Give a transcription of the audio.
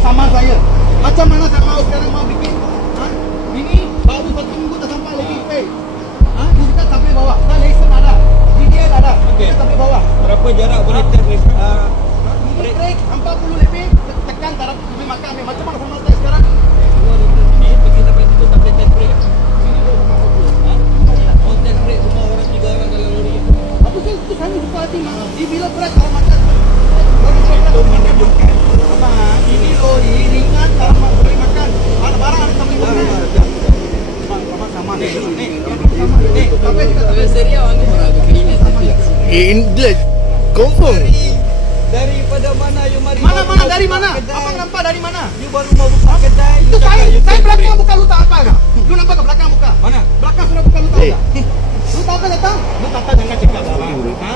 sama saya. Macam mana saya mau sekarang mau bikin? Ha? Ini baru 1 minggu tak sampai lagi pay. Ha? Kita tak boleh bawa. Dah lesen ada. DDL ada. Okey. Kita tak boleh bawa. Berapa jarak boleh Ini break 40 lebih tekan taraf lebih makan. Macam mana sama saya sekarang? ni pergi sampai situ tak boleh test brake. Sini dulu 40. Ha? Oh, test brake semua orang 3 orang dalam lori. Apa sih itu kami buka hati mah. Di bila berat kalau makan. Itu menunjukkan Abang, ini lori ringan kalau boleh makan. Ada barang ada tak boleh makan. Abang sama ni. Ni, sama ni. Apa kita tak boleh serius ni orang begini. Ini confirm. Daripada mana you mari? Mana dari mana? Abang nampak dari mana? You baru mau buka kedai. Itu you cakap saya you test belakang brake. buka lu tak apa kah? Lu nampak ke belakang buka? Mana? Belakang sudah buka lu tak Eh. apa? Lu tahu kan datang? Lu kata jangan cakap abang. Ha?